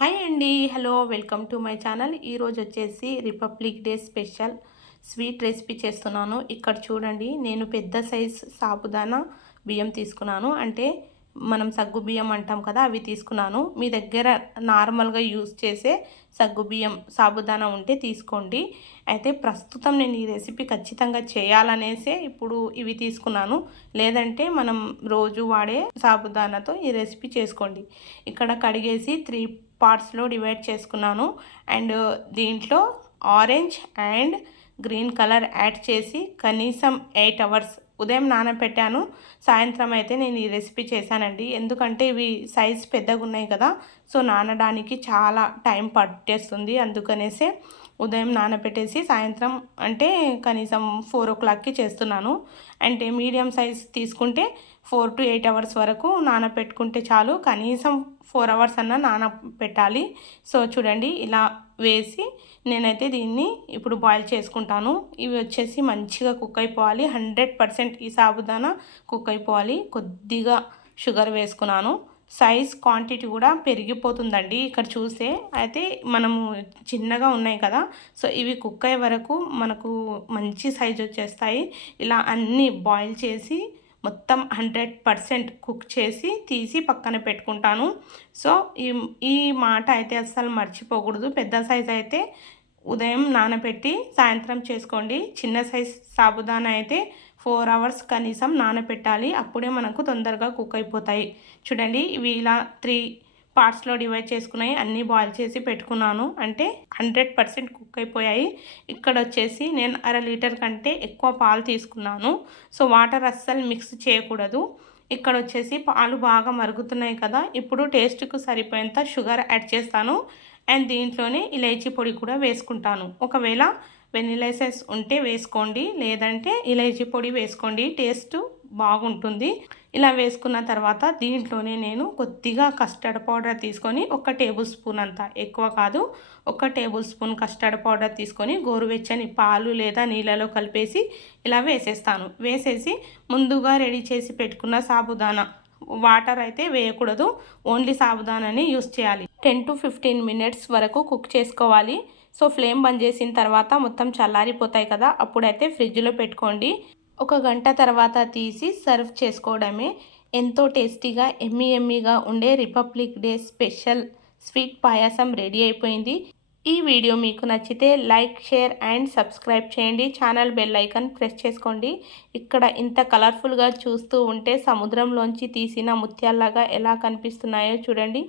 Hi అండి. Hello welcome to my channel. ఈరోజు వచ్చేసి republic day special sweet recipe చేస్తున్నాను. ఇక్కడ చూడండి నేను పెద్ద సైజ్ సాబుదానా బియ్యం తీసుకున్నాను. అంటే మనం సగ్గుబియ్యం అంటాం కదా అవి తీసుకున్నాను. మీ దగ్గర నార్మల్గా యూస్ చేసే సగ్గుబియ్యం సాబుదానా ఉంటే తీసుకోండి. అయితే ప్రస్తుతం నేను ఈ రెసిపీ ఖచ్చితంగా చేయాలనేసే ఇప్పుడు ఇవి తీసుకున్నాను. లేదంటే మనం రోజు వాడే సాబుదానాతో ఈ రెసిపీ చేసుకోండి. ఇక్కడ కడిగేసి త్రీ పార్ట్స్లో డివైడ్ చేసుకున్నాను. అండ్ దీంట్లో orange and green colour add చేసి కనీసం ఎయిట్ అవర్స్ ఉదయం నానబెట్టాను. సాయంత్రం అయితే నేను ఈ రెసిపీ చేశానండి. ఎందుకంటే ఇవి సైజ్ పెద్దగా ఉన్నాయి కదా సో నానడానికి చాలా టైం పట్టేస్తుంది. అందుకనేసే ఉదయం నానబెట్టేసి సాయంత్రం అంటే కనీసం ఫోర్ ఓ క్లాక్కి చేస్తున్నాను. అంటే మీడియం సైజ్ తీసుకుంటే ఫోర్ టు ఎయిట్ అవర్స్ వరకు నానబెట్టుకుంటే చాలు. కనీసం ఫోర్ అవర్స్ అన్న నానబెట్టాలి. సో చూడండి ఇలా వేసి నేనైతే దీన్ని ఇప్పుడు బాయిల్ చేసుకుంటాను. ఇవి వచ్చేసి మంచిగా కుక్ అయిపోవాలి. హండ్రెడ్ పర్సెంట్ ఈ సాబుదానా కుక్ అయిపోవాలి. కొద్దిగా షుగర్ వేసుకున్నాను. సైజ్ క్వాంటిటీ కూడా పెరిగిపోతుందండి ఇక్కడ చూస్తే. అయితే మనము చిన్నగా ఉన్నాయి కదా సో ఇవి కుక్ అయ్యే వరకు మనకు మంచి సైజ్ వచ్చేస్తాయి. ఇలా అన్నీ బాయిల్ చేసి మొత్తం హండ్రెడ్ పర్సెంట్ కుక్ చేసి తీసి పక్కన పెట్టుకుంటాను. సో ఈ ఈ మాట అయితే అస్సలు మర్చిపోకూడదు. పెద్ద సైజ్ అయితే ఉదయం నానబెట్టి సాయంత్రం చేసుకోండి. చిన్న సైజ్ సాబుదానా అయితే ఫోర్ అవర్స్ కనీసం నానబెట్టాలి అప్పుడే మనకు తొందరగా కుక్ అయిపోతాయి. చూడండి ఇవి ఇలా త్రీ పార్ట్స్లో డివైడ్ చేసుకున్నాయి. అన్నీ బాయిల్ చేసి పెట్టుకున్నాను. అంటే హండ్రెడ్ పర్సెంట్ కుక్ అయిపోయాయి. ఇక్కడ వచ్చేసి నేను అర లీటర్ కంటే ఎక్కువ పాలు తీసుకున్నాను. సో వాటర్ అస్సలు మిక్స్ చేయకూడదు. ఇక్కడ వచ్చేసి పాలు బాగా మరుగుతున్నాయి కదా. ఇప్పుడు టేస్ట్కు సరిపోయేంత షుగర్ యాడ్ చేస్తాను. అండ్ దీంట్లోనే ఇలైచీ పొడి కూడా వేసుకుంటాను. ఒకవేళ వెనిలైసెస్ ఉంటే వేసుకోండి. లేదంటే ఇలైచీ పొడి వేసుకోండి. టేస్ట్ బాగుంటుంది. ఇలా వేసుకున్న తర్వాత దీంట్లోనే నేను కొద్దిగా కస్టర్డ్ పౌడర్ తీసుకొని ఒక టేబుల్ స్పూన్ అంత ఎక్కువ కాదు ఒక టేబుల్ స్పూన్ కస్టర్డ్ పౌడర్ తీసుకొని గోరువెచ్చని పాలు లేదా నీళ్ళలో కలిపేసి ఇలా వేసేస్తాను. వేసేసి ముందుగా రెడీ చేసి పెట్టుకున్న సాబుదానా వాటర్ అయితే వేయకూడదు ఓన్లీ సాబుదానాని యూస్ చేయాలి. టెన్ టు ఫిఫ్టీన్ మినిట్స్ వరకు కుక్ చేసుకోవాలి. సో ఫ్లేమ్ బంద్ చేసిన తర్వాత మొత్తం చల్లారిపోతాయి కదా అప్పుడైతే ఫ్రిడ్జ్లో పెట్టుకోండి. ఒక గంట తర్వాత తీసి సర్వ్ చేసుకోవడమే ఎంతో టేస్టీగా ఎమ్మి ఎమ్మిగా ఉండే రిపబ్లిక్ డే స్పెషల్ స్వీట్ పాయాసం రెడీ అయిపోయింది. ఈ వీడియో మీకు నచ్చితే లైక్ షేర్ అండ్ సబ్స్క్రైబ్ చేయండి. ఛానల్ బెల్ ఐకన్ ప్రెస్ చేసుకోండి. ఇక్కడ ఇంత కలర్ఫుల్గా చూస్తూ ఉంటే సముద్రంలోంచి తీసిన ముత్యాల్లాగా ఎలా కనిపిస్తున్నాయో చూడండి.